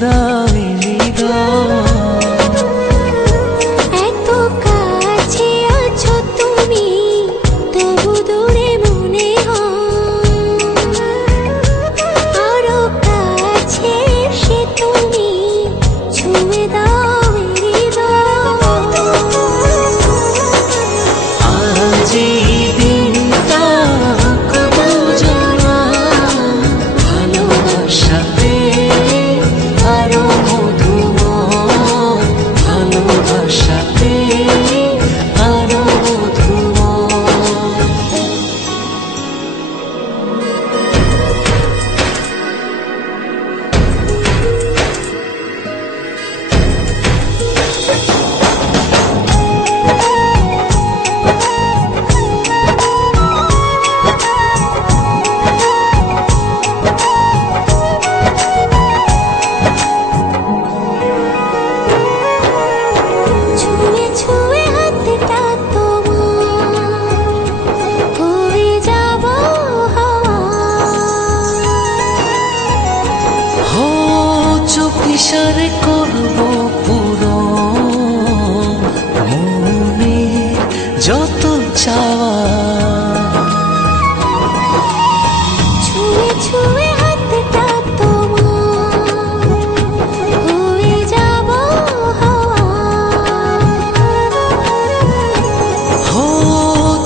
দাও হৃদয়। এত কাছে আছো তুমি তবু দূরে মনে হয়, আরো কাছে এসে তুমি ছুঁয়ে দাও হৃদয়। আজ এই দিনটা কত জানা ভালোবাসাতে আরো মধুময়, ভালোবাসাতে আরো মধুময়। ছুঁয়ে ছুঁয়ে হাতটা তোমার হয়ে যাব হাওয়া। হো চোখ ইশারে করবো পুরো মনে যত চাওয়া। ছুঁয়ে ছুঁয়ে হাতটা তোমার হয়ে যাব হাওয়া। হো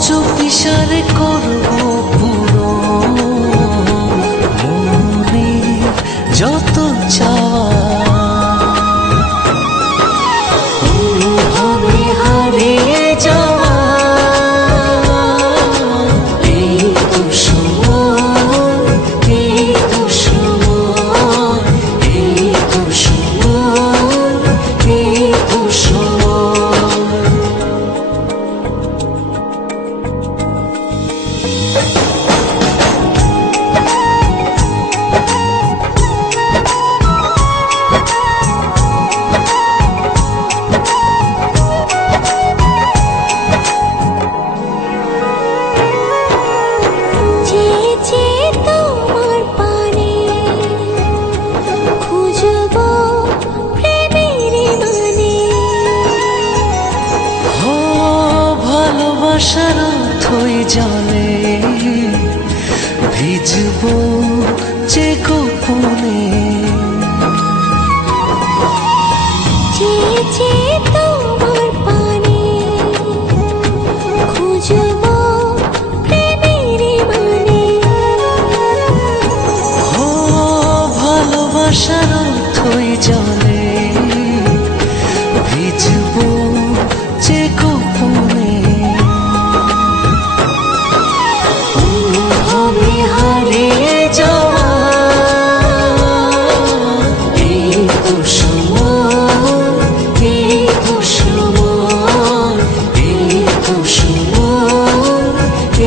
চোখ ইশারে করবো পুরো মনে যত চাওয়া। হবে হারিয়ে যাওয়া এই তো সময়, এই তো সময়, এই তো সময়, এই তো সময়। চেয়েছি তোমার পানে খুঁজবো প্রেমের মানে। হো ভালোবাসার অথই জলে ভিজবো যে গোপনে। চেয়েছি তোমার পানে খুঁজবো প্রেমের মানে। হো ভালোবাসার অথই জলে ভিজবো যে গোপনে। হবে হারিয়ে যাওয়া এই তো সময়, এই তো সময়, এই তো সময়,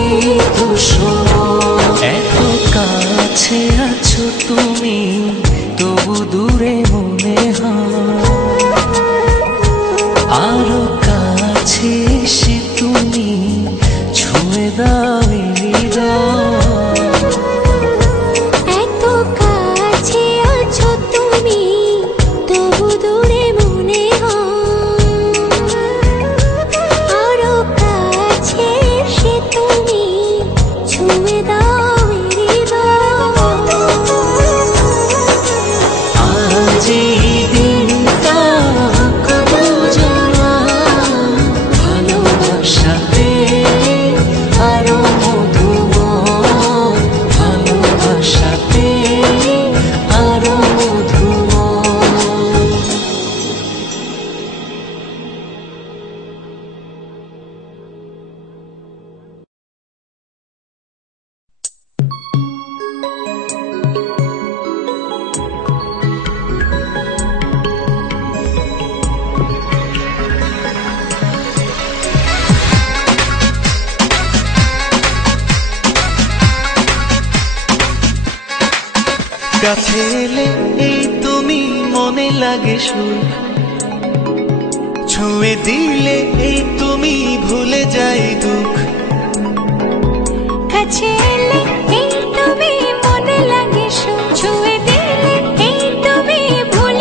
এই তো সময়। এত কাছে আছো তুমি তবু দূরে মনে হয়, আরো কাছে এসে তুমি ছুঁয়ে দাও হৃদয়। এত কাছে আছো তুমি তবু দূরে মনে হয়, আরো কাছে এসে তুমি ছুঁয়ে দাও হৃদয়। আজ এই দিনটা কত জানা ভালোবাসাতে আরো মধুময়, ভালোবাসাতে আরো মধুময়। কাছে এলে এই তুমি মনে লাগে সুর, ছুঁয়ে দিলে এই তুমি ভুলে যাই দুঃখ। কাছে এলে এই তুমি মনে লাগে সুর, ছুঁয়ে দিলে এই তুমি ভুলে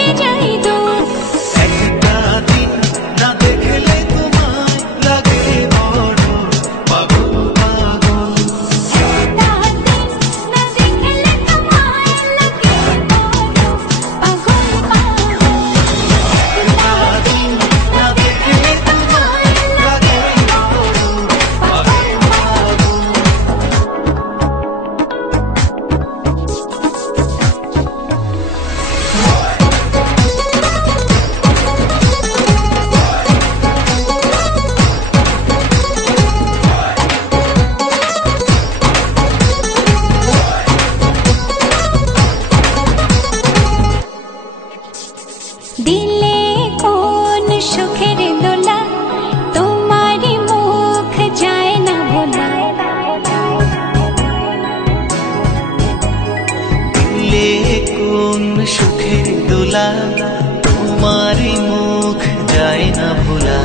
সুখের দোলা, তোমারই মুখ যায় না ভোলা।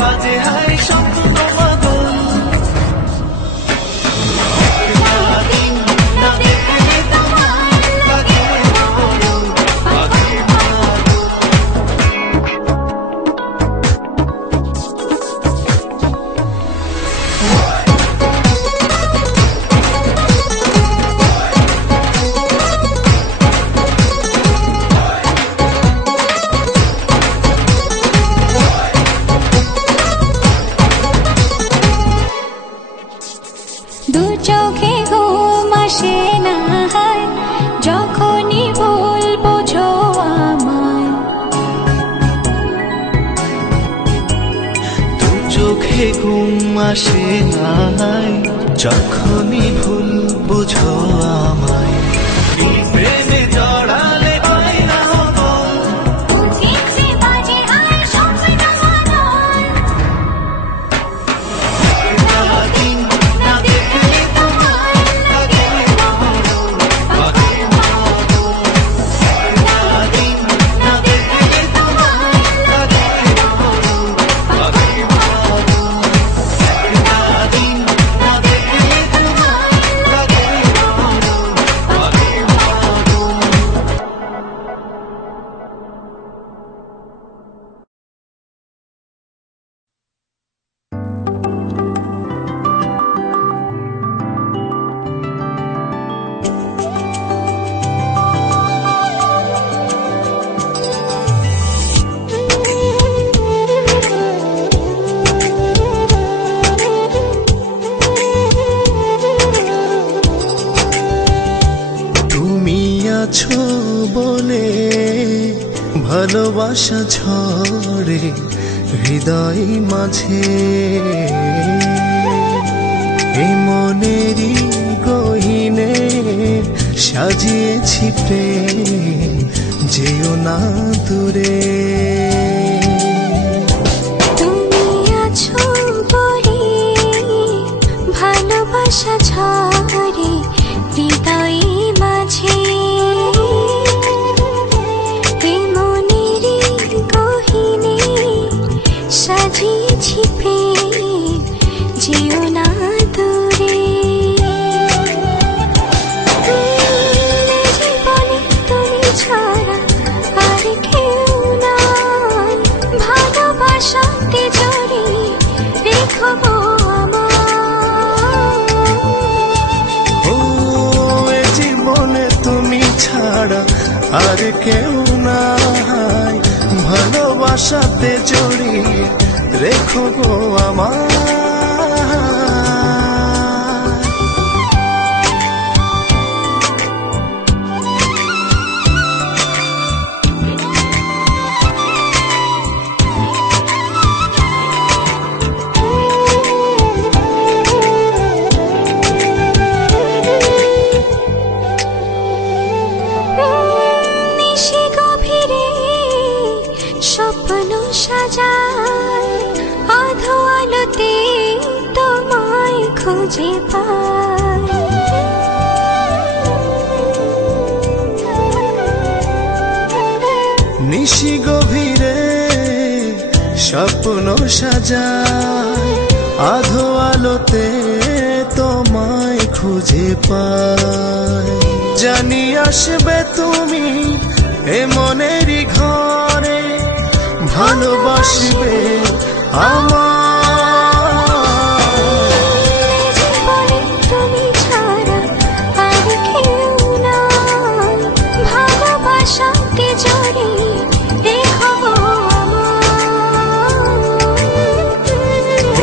বাজে হায় স্বপ্ন পাগল, দিন না দেখলে তোমার লাগে বড় পাগল পাগল। দু চোখে ঘুম আসে না হয়, যখনই ভুল বোঝো আমায়। দু চোখে ঘুম আসে না, যখনই ভুল বুঝো আমায়। প্রেমে জড়ালে হয় না বল, ঠিকছে বাজে হায় স্বপ্ন পাগল। দিন না দেখলে তোমার লাগে বড় পাগল পাগল। দিন না দেখলে তোমার লাগে বড় পাগল পাগল। দিন না দেখলে তোমার লাগে বড় পাগল পাগল। তুমি আছো বলে ভালোবাসা ঝরে হৃদয় মাঝে, এ মনেরই গহিনে সাজিয়েছি প্রেম, যেও না দূরে। তুমি আছো বলে ভালোবাসা ঝরে হৃদয়ে মাঝে, এ মনেরই গহিনে সাজিয়েছি প্রেম, যেও না দূরে। জীবনে তুমি ছাড়া আর কেউ নাই, ভালোবাসাতে জড়িয়ে রেখো গো আমায়। ও এ জীবনে তুমি ছাড়া আর কেউ নাই, ভালোবাসাতে জড়িয়ে রেখো গো আমায়। নিশি গভীরে স্বপ্ন সাজায়, আধো আলোতে তোমায় খুঁজে পাই। নিশি গভীরে স্বপ্ন সাজায়, আধো আলোতে তোমায় খুঁজে পাই। জানি আসবে তুমি এ মনেরই ঘরে, ভালোবাসবে আমায়। জীবনে তুমি ছাড়া আর কেউ নাই, ভালোবাসাতে জড়িয়ে রেখো গো আমায়।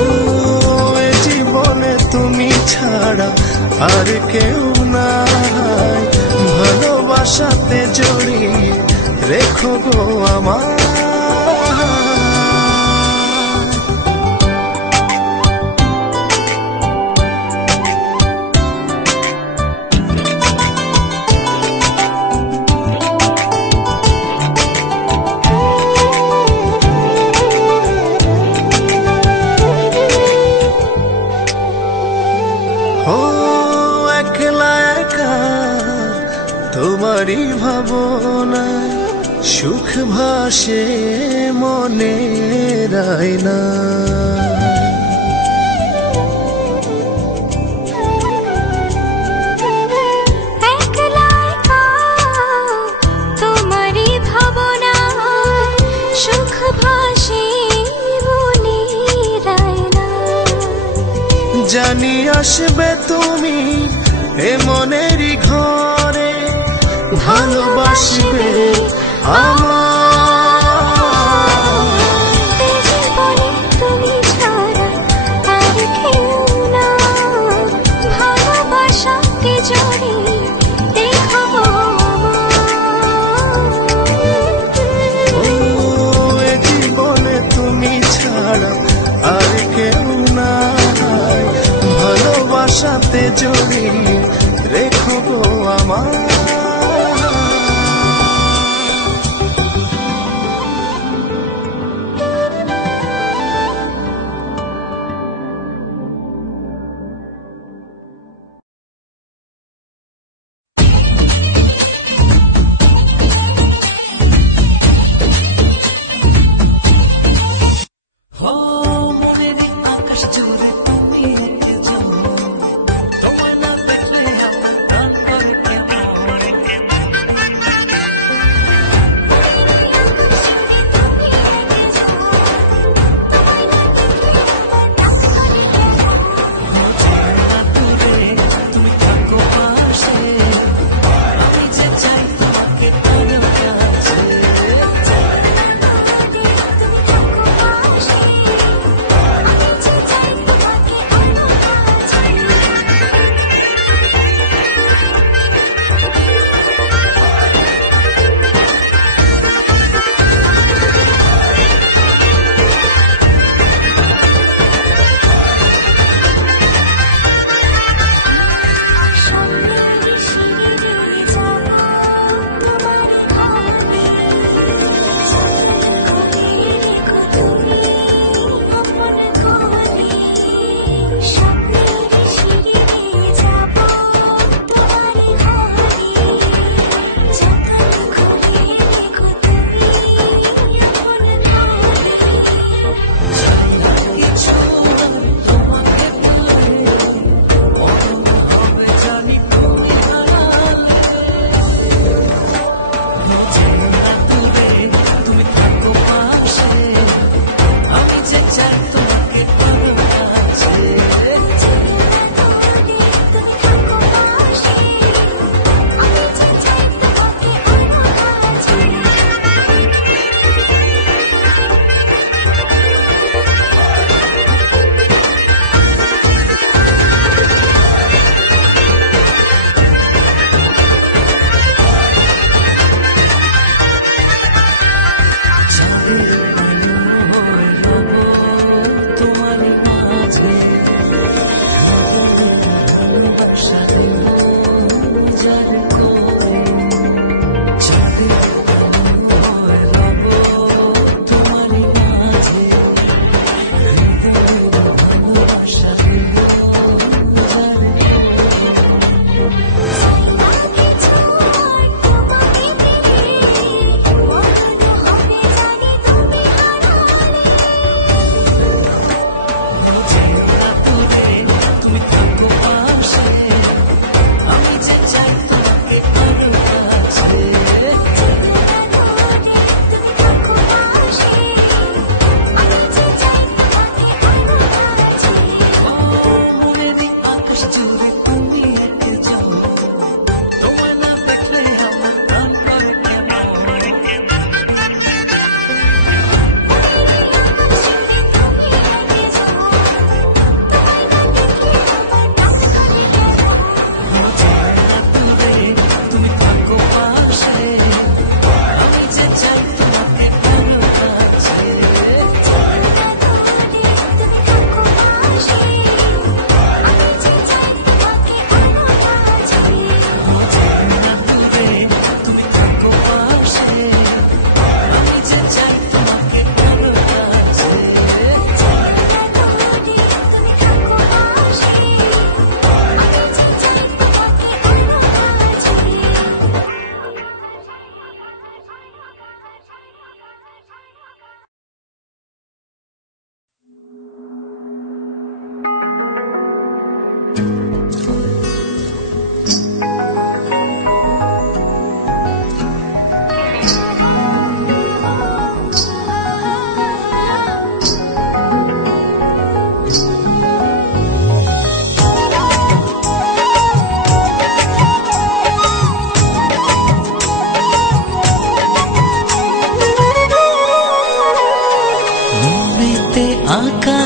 ও এ জীবনে তুমি ছাড়া আর কেউ নাই, ভালোবাসাতে জড়িয়ে রেখো গো আমায়। ও একা তোমারই ভাবনায় সুখ ভাসে মনের আয়নায়। একলা একা তোমারই ভাবনায় সুখ ভাসে মনের আয়নায়। জানি আসবে তুমি এ মনেরই ঘরে, ভালোবাসবে আমায়। জীবনে তুমি ছাড়া আর কেউ নাই, ভালোবাসাকে জড়িয়ে রেখো ও এ জীবনে তুমি ছাড়া আর কেউ নাই, ভালোবাসাতে জড়িয়ে রেখো গো আমায়।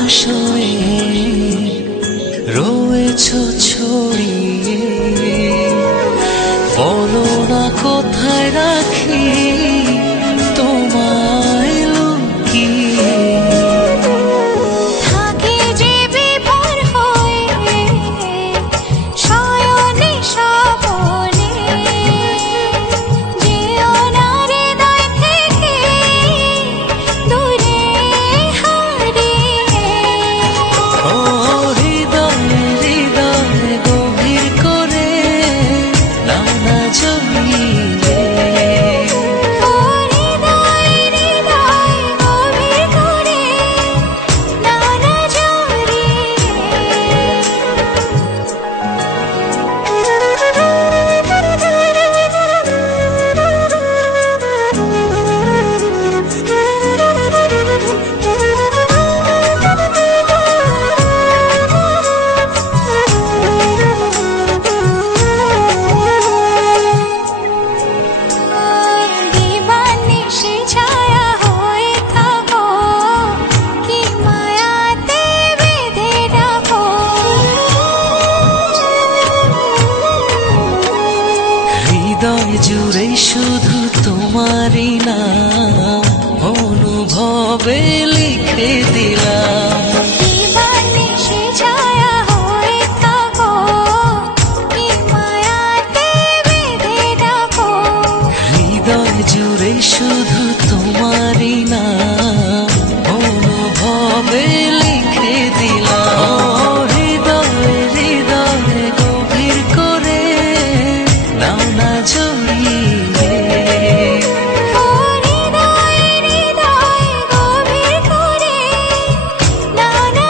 আসরে রয়েছ ছড়িয়ে, বলো না কোথায় রাখি তোমায় লুকিয়ে। থাকে যে বিভোর হয়ে শয়নে স্বপনে, যেও না হৃদয় থেকে দূরে হারিয়ে। ও হৃদয়ে হৃদয়ে গভীর করে নাও না জড়িয়ে। ও হৃদয় হৃদয় গভীর করে নাও না দিবানিশি ছায়া হয়ে থাকো, কি মায়াতে বেঁধে রাখো। হৃদয় জুড়ে শুধু তোমারই নাম অনুভবে লিখে দিলাম। দিবানিশি ছায়া হয়ে থাকো, কি মায়াতে বেঁধে রাখো। হৃদয় জুড়ে শুধু তোমারই নাম অনুভবে লিখে দিলাম। ও হৃদয়ে হৃদয়ে গভীর করে নাও না জড়িয়ে। ও হৃদয় হৃদয় গভীর করে নাও না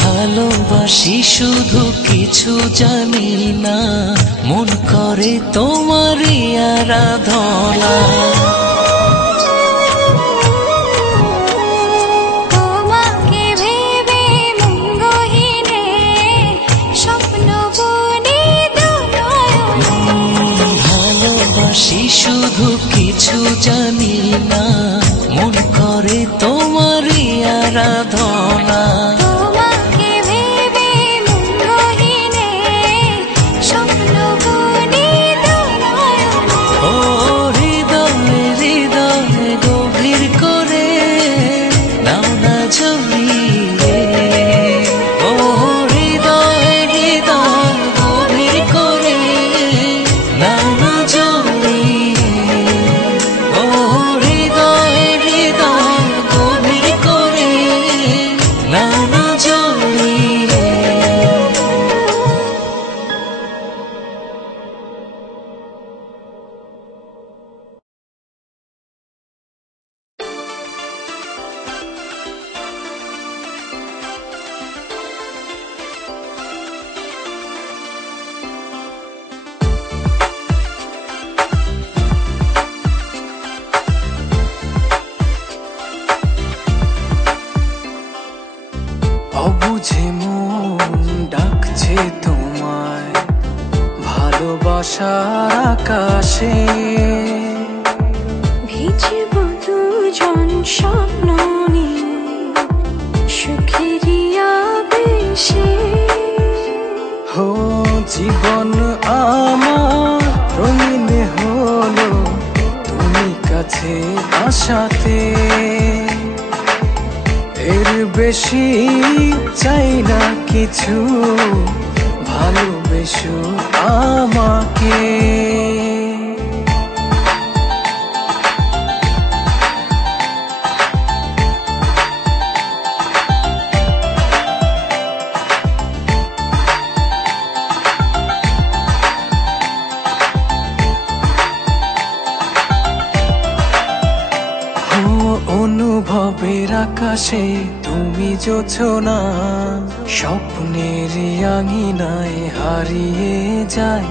ভালোবাসি শুধু কিছু জানি না, মন করে তোমারই আরাধনা। তোমাকে ভেবে মঙ্গহীনে স্বপ্ন বুনি দুনয়নে। ভালোবাসি শুধু কিছু জানি না, মন করে তোমারই আরাধনা। তোমাকে ভেবে মঙ্গহীনে স্বপ্ন বুনি দুনয়নে। ও হৃদয়ে হৃদয়ে গভীর করে নাও না জড়িয়ে। ও হৃদয়ে হৃদয় গভীর করে নাও না জড়িয়ে। ও হৃদয়ে হৃদয় গভীর করে নাও না জড়িয়ে। অবুঝে মন ডাকছে তোমায় ভালোবাসার আকাশে। ভিজব দুজন স্বপ্ন নিয়ে সুখেরই আবেশে। হো জীবন আমার রঙিন হলো তুমি কাছে আসাতে। এর বেশি চাই না কিছু, ভালোবেসো আমাকে। অনুভবের আকাশে তুমি জোছনা, স্বপ্নের আঙিনায় হারিয়ে যায়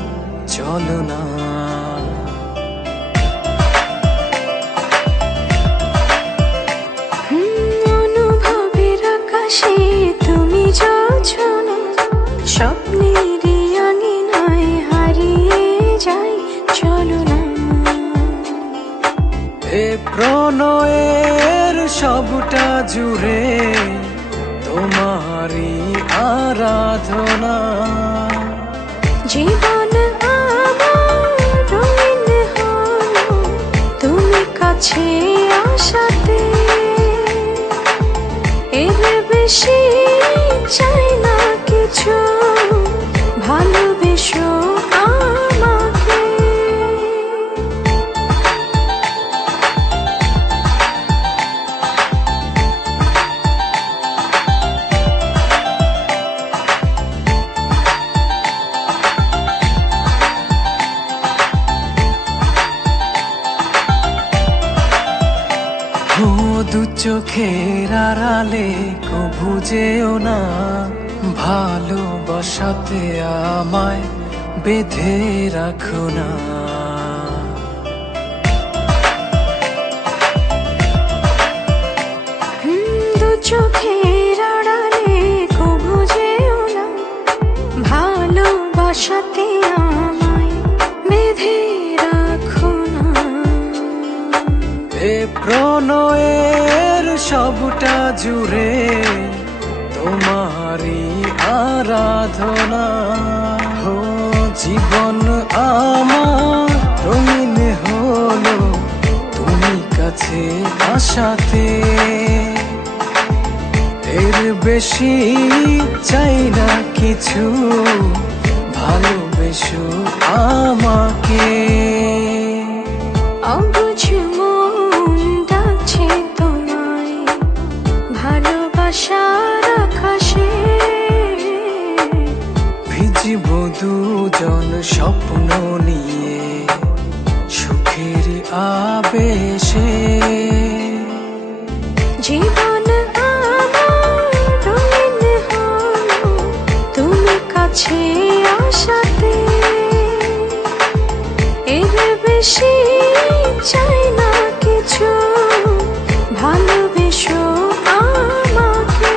চলো না। এর সবটা জুড়ে তোমারই আরাধনা। জীবন আমার রঙিন হলো তুমি কাছে আসাতে, এর বেশি চাই না কিছু, ভালোবেসো আমাকে। দু চোখের আড়ালে কভু যেও না, ভালোবাসাতে আমায় বেঁধে রাখো না। দু চোখের আড়ালে কভু যেও না, ভালোবাসাতে আমায় বেঁধে রাখো না। এ প্রণয়ের সবটা জুড়ে তোমারই আরাধনা। হো জীবন আমার রঙিন হলো তুমি কাছে আসাতে, এর বেশি চাই না কিছু, ভালোবেসো আমাকে। অবুঝ মন ডাকছে তোমায় ভালোবাসার আকাশে, ভিজিব দুজন স্বপ্ন নিয়ে সুখের আবেশে। জীবন আমার রঙিন হলো তুমি কাছে আসাতে, এর বেশি চাই না কিছু, ভালোবেসো আমাকে।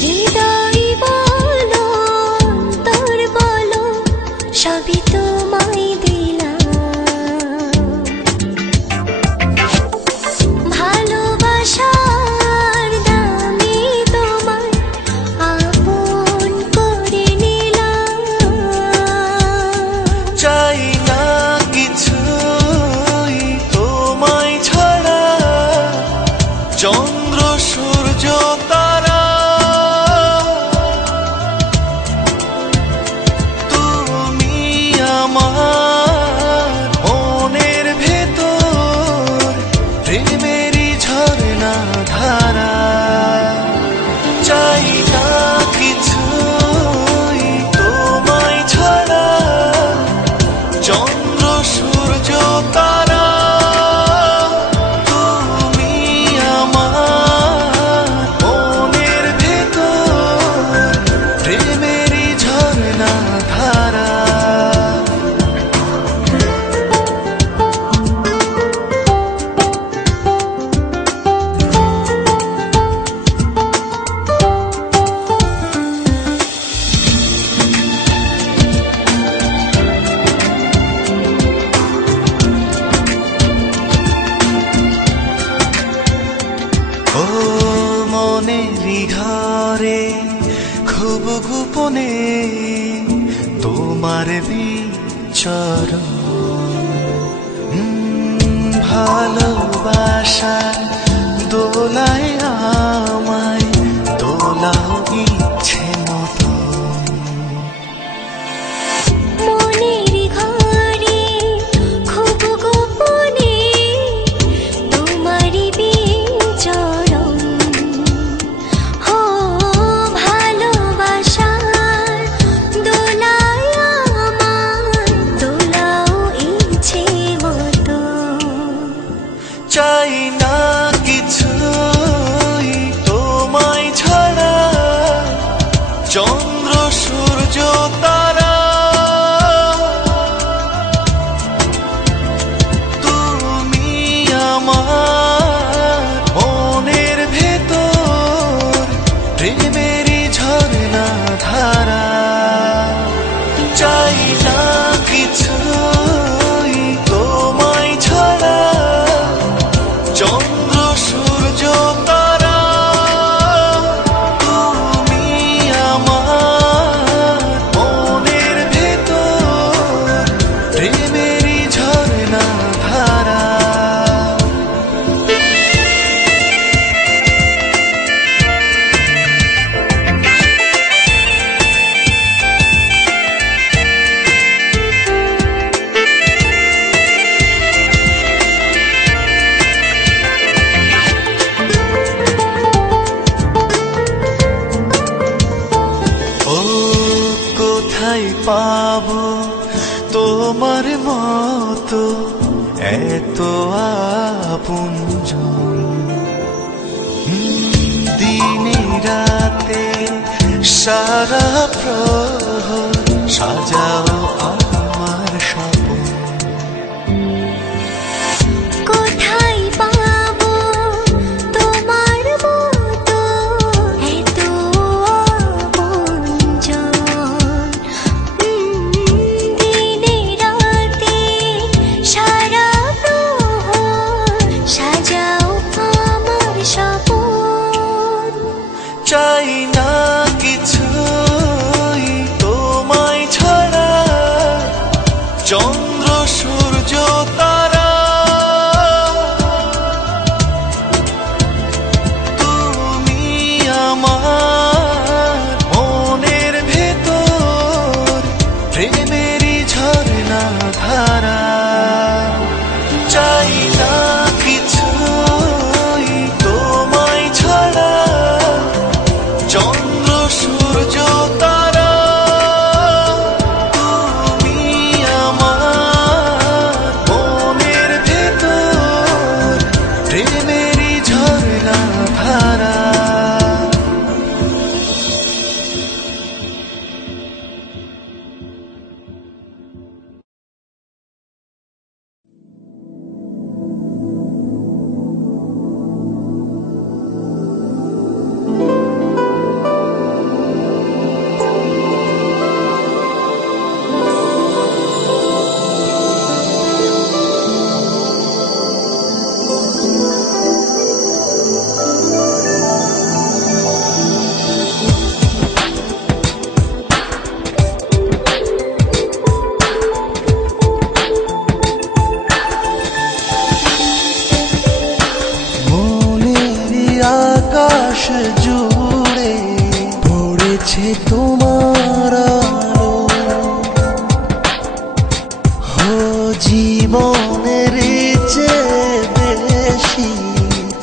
হৃদয় বলো তোর বলো সবই তোমায় দিলাম, ভালোবাসার দামে তোমায় আপন করে নিলাম। চাই না কিছুই তোমায় ছাড়া, চন্দ্র সূর্য তারা তুমি আমার মনের ভেতর, প্রেমেরই ঝরনা ধারা। চাই না কিছুই তোমায় ছাড়া, চন্দ্র সূর্য তারা তুমি আমার মনের ভেতর, প্রেমেরই ঝরনা ধারা। ও মনেরই ঘরে খুব গোপনে তোমার বিচরণ, ভালোবাসার দোলায় আমায় দোলাও ইচ্ছে মতো। মনের ঘরে খুব গোপনে তোমারই বিচরণ, হো ভালোবাসার কোথায় পাবো তোমার মতো এত আপনজন? দিনে রাতে সারা প্রহর সাজাও আমার স্বপ্ন। কোথায় পাবো তোমার মতো এত আপনজন? দিনে রাতে সারা প্রহর সাজাও আমার স্বপ্ন। চাই না কিছুই তোমায় ছাড়া, চন্দ্র সূর্য তারা তুমি আমার মনের ভেতর, প্রেমেরই ঝর্ণা ধারা। চাই না কিছুই তোমায় ছাড়া, চন্দ্র সূর্য তারা তুমি আমার মনের ভেতর, প্রেমেরই ঝর্ণা ধারা। মনেরই আকাশ জুড়ে পড়েছে তোমার আলো, ও জীবনের চেয়ে বেশি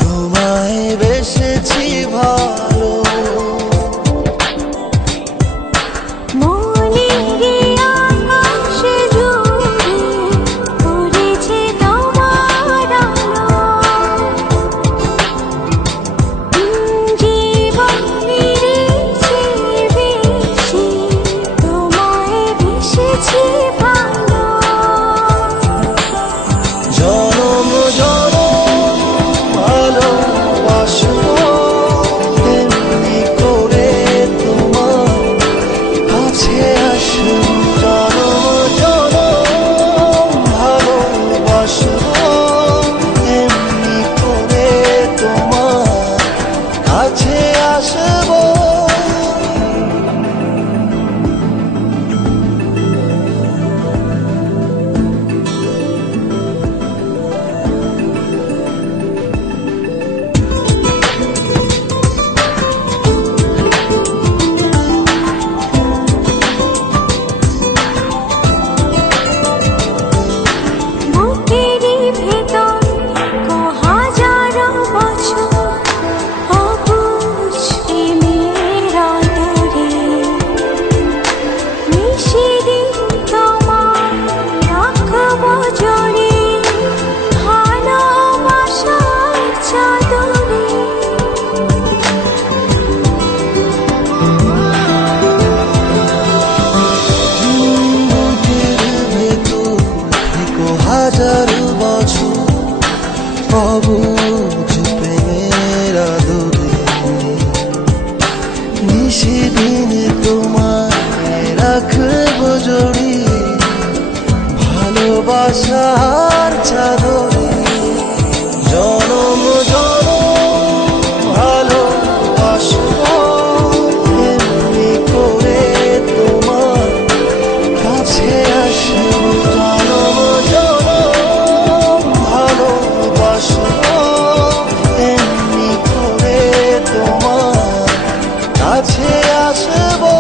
তোমায় বেসেছি ভালো। মনেরই আকাশ জুড়ে পড়েছে তোমার আলো, জীবনের চেয়ে বেশি তোমায় বেসেছি ভালো। জনম জনম ভালোবাসবো এমনি করে তোমার কাছে আসবো। জনম জনম ভালোবাসবো এমনি করে তোমার কাছে আসবো। বুকেরই ভেতর হাজারো বছর অবুঝ প্রেমের আদরে, নিশিদিন তোমায় রাখবো জড়ে ভালোবাসার চাদরে। বুকের ভেতর থেকো হাজার বছর অবুঝ প্রেমের আদরে, নিশিদিন তোমায় রাখবো জড়িয়ে ভালোবাসার চাদরে। জনম জনম ভালোবাসবো এমনি করে তোমার কাছে আসবো। জনম জনম ভালোবাসবো এমনি করে তোমার কাছে আসবো।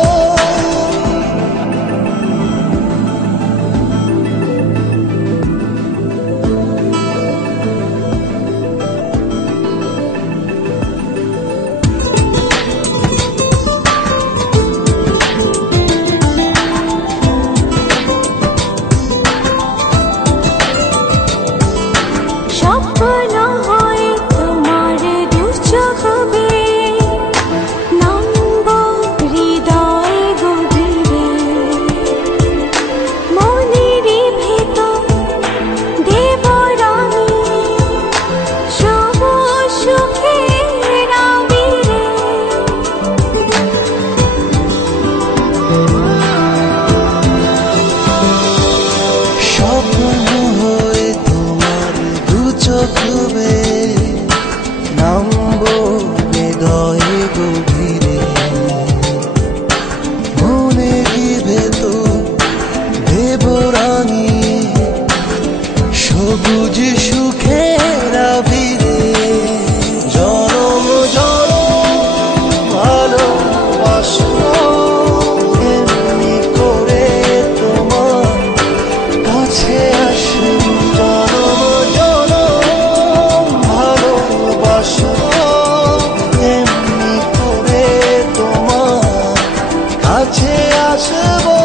আসবো।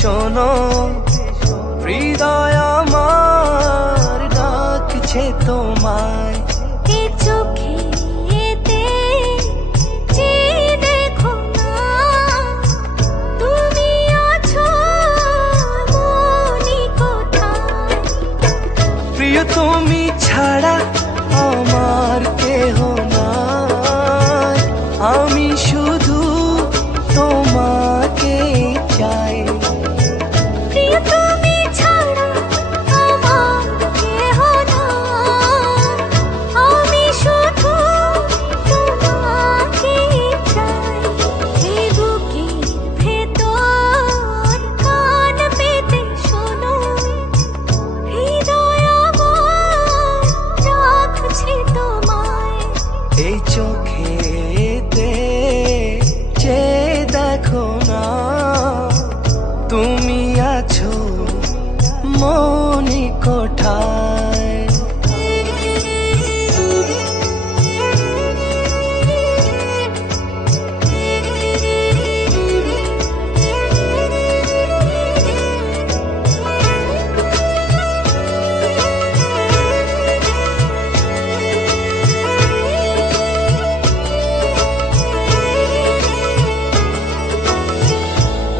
শোনো হৃদয় আমার ডাকছে তোমায়, এ চোখেতে যে দেখো না, তুমি আছো মনি কোথায়। প্রিয় তুমি ছাড়া আমার কেহ নাই, আমি শুধু তোমাকে চাই। তুমি ছাড়া আমার কেহ নাই, আমি শুধু তোমাকে চাই। এই বুকের ভেতর কান পেতে শোনো, হৃদয় আমার রাখছে তোমায়। এই চোখেতে যে দেখো না, তুমি আছো মনি কোঠায়।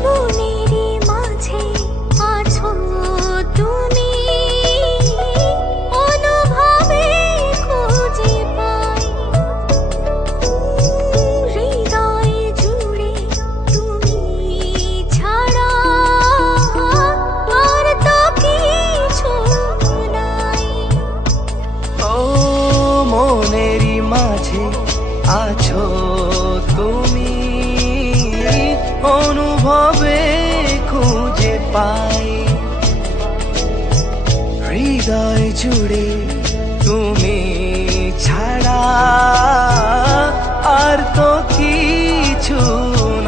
মনেরই মাঝে আছো তুমি, অনুভবে খুঁজে পাই। হৃদয় জুড়ে তুমি ছাড়া আর তো কিছু নাই। ও মনেরই মাঝে আছো তুমি, অনুভবে খুঁজে পাই। হৃদয় জুড়ে তুমি ছাড়া আর তো কিছু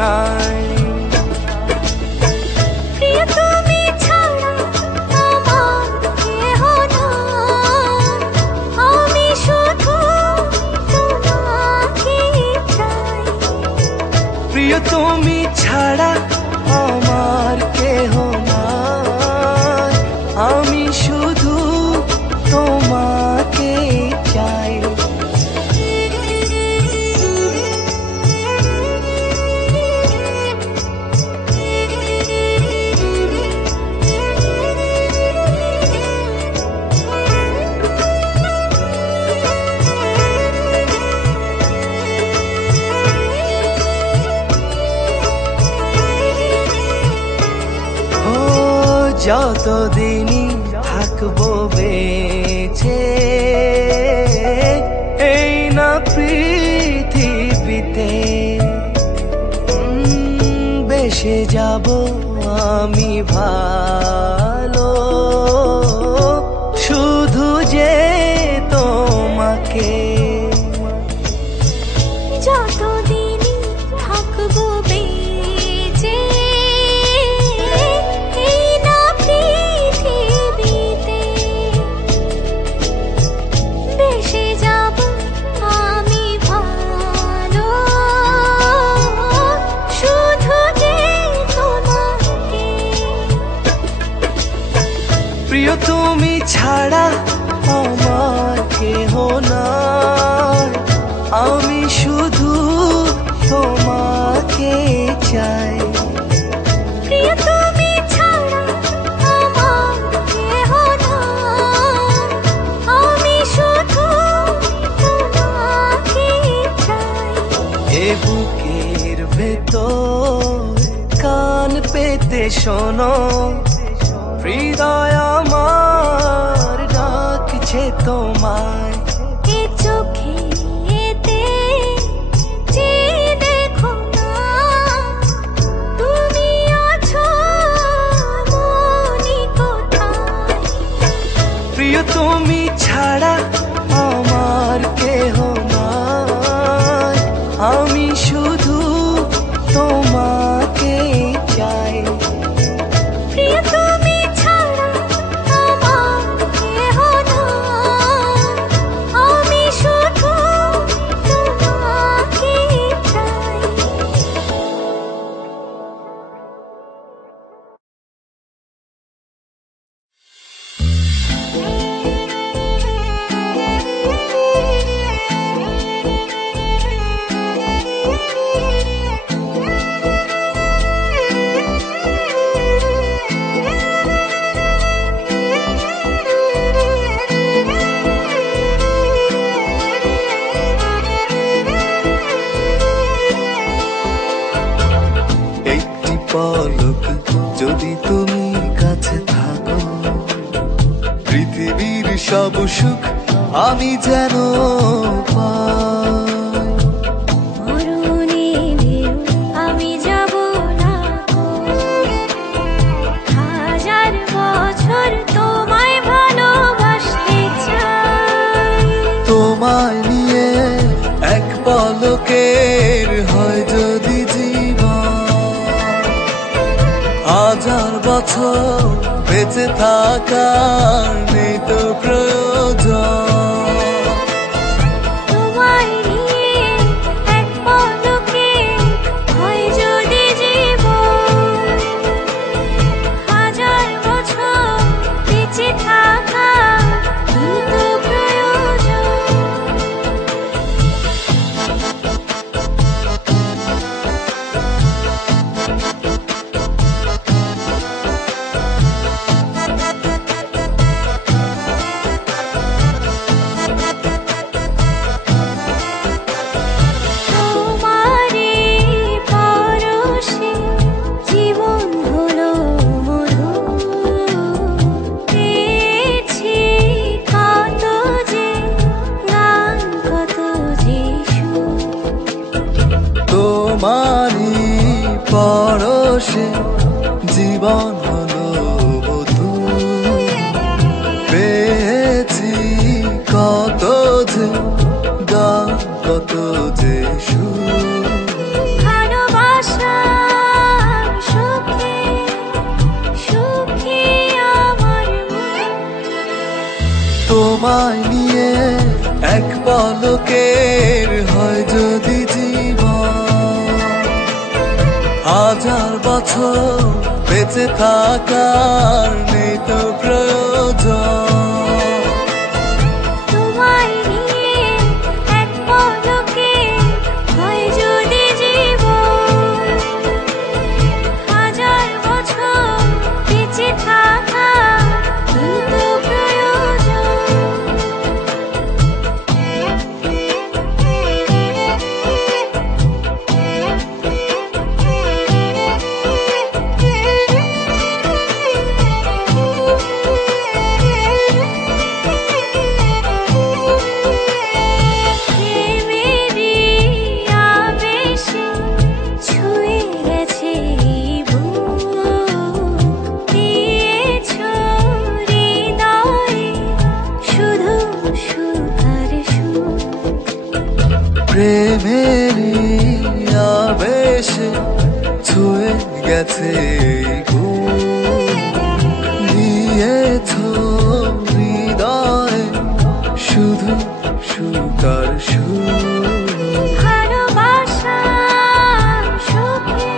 নাই। প্রিয় তুমি ছাড়া আমার কেহ নাই, আমি শুধু তোমাকে চাই। প্রিয় তুমি ছাড়া আমার কেহ নাই, আমি শুধু তোমাকে চাই। ও যতদিনই থাকবো বেঁচে এই না পৃথিবীতে, বেসে যাব আমি ভালো শুধু যে তোমাকে। যতদিনই থাকবো বেঁচে এই না পৃথিবীতে, বেসে যাব আমি ভালো শুধু যে তোমাকে। শোনো, হৃদয় আমার ডাকছে তোমায়। এ চোখেতে চেয়ে দেখো না, তুমি আছো মনি কোথায়। প্রিয় তুমি ছাড়া আমার কেহ নাই, আমি শুধু তোমাকে চাই। প্রিয় তুমি ছাড়া আমার কেহ নাই, আমি শুধু তোমাকে চাই। একটি পলক যদি তুমি কাছে থাকো, পৃথিবীর সব সুখ আমি যেন পাই। মরণে আমি যাব না গো, হাজার বছর তোমায় ভালোবাসতে চাই। তোমায় নিয়ে এক পলকের হয় যদি জীবন, হাজার বছর বেঁচে থাকার নেই তো প্রয়োজন। তোমায় নিয়ে এক পলকে হয় যদি জীবন, হাজার বছর বেঁচে থাকা দ্রুত প্রয়োজন। তোমারই পরশে জীবন হলো মধুর, পেয়েছি কত যে গান, কত যে সুর। তোমারই পরশে জীবন হলো মধুর, পেয়েছি কত যে গান, কত যে সুর। ভালোবাসার সুখে সুখী আমার মন, তোমায় নিয়ে এক পলকের হয় যদি জীবন, হাজার বছর বেঁচে থাকার নেই তো প্রয়োজন। তোমায় নিয়ে এক পলকে হয় যদি জীবন, হাজার বছর বেঁচে থাকা দ্রুত প্রয়োজন। প্রেমেরই আবেশে ছুঁয়ে গেছে বুক, দিয়েছো হৃদয়ে শুধু সুখ আর সুখ। প্রেমেরই আবেশে ছুঁয়ে গেছে দিয়েছো হৃদয়ে শুধু সুখ আর সুখ। ভালোবাসার সুখে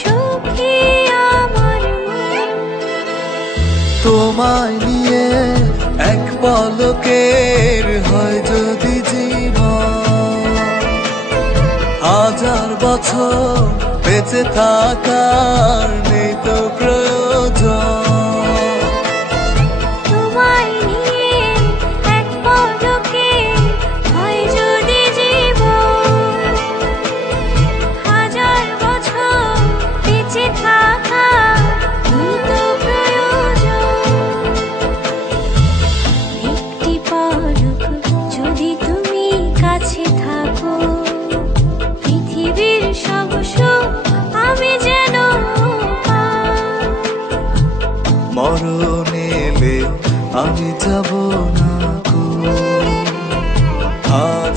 সুখী আমার মন, তোমায় নিয়ে এক পলকের হয় যদি জীবন, হাজার বছর বেঁচে থাকার নেই তো প্রয়োজন। তোমায় নিয়ে এক পলকে হয় যদি জীবন, হাজার বছর বেঁচে থাকা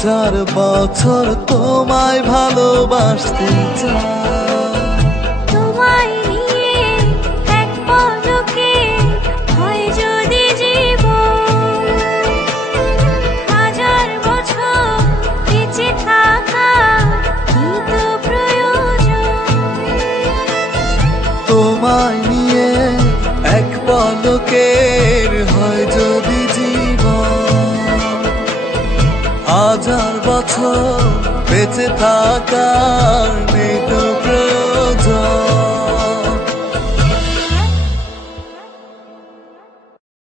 হাজার বছর তোমায় ভালোবাসতে চাই। তোমায় নিয়ে এক পলকে হয় যদি জীবন, হাজার বছর বেঁচে থাকা কি তো প্রয়োজন। তোমায় নিয়ে এক পলকের হয় যদি জীবন, হাজার বছর বেঁচে থাকার নেই